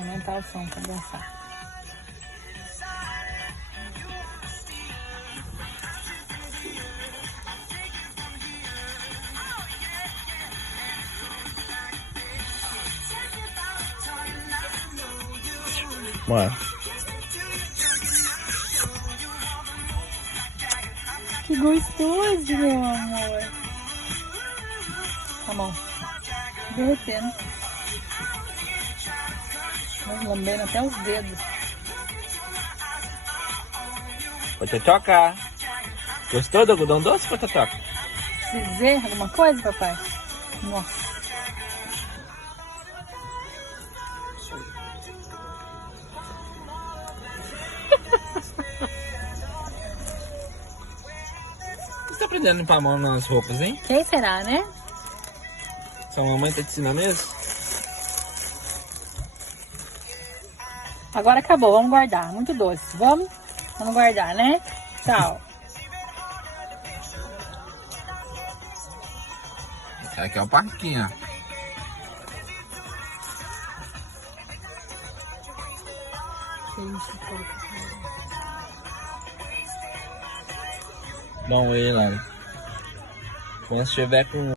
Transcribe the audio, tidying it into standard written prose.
aumentar o som pra dançar. Bora. Que gostoso, meu amor. Tá bom. Derretendo. Mas lambendo até os dedos. Pochochoca. Gostou do algodão doce, Pochochoca? Dizer alguma coisa, papai? Nossa. Você tá aprendendo a limpar a mão nas roupas, hein? Quem será, né? Sua mamãe tá te ensinando mesmo? Agora acabou, vamos guardar. Muito doce. Vamos guardar, né? Tchau. Aqui é o parquinho, ó. Bom, aí, Lali. Quando estiver com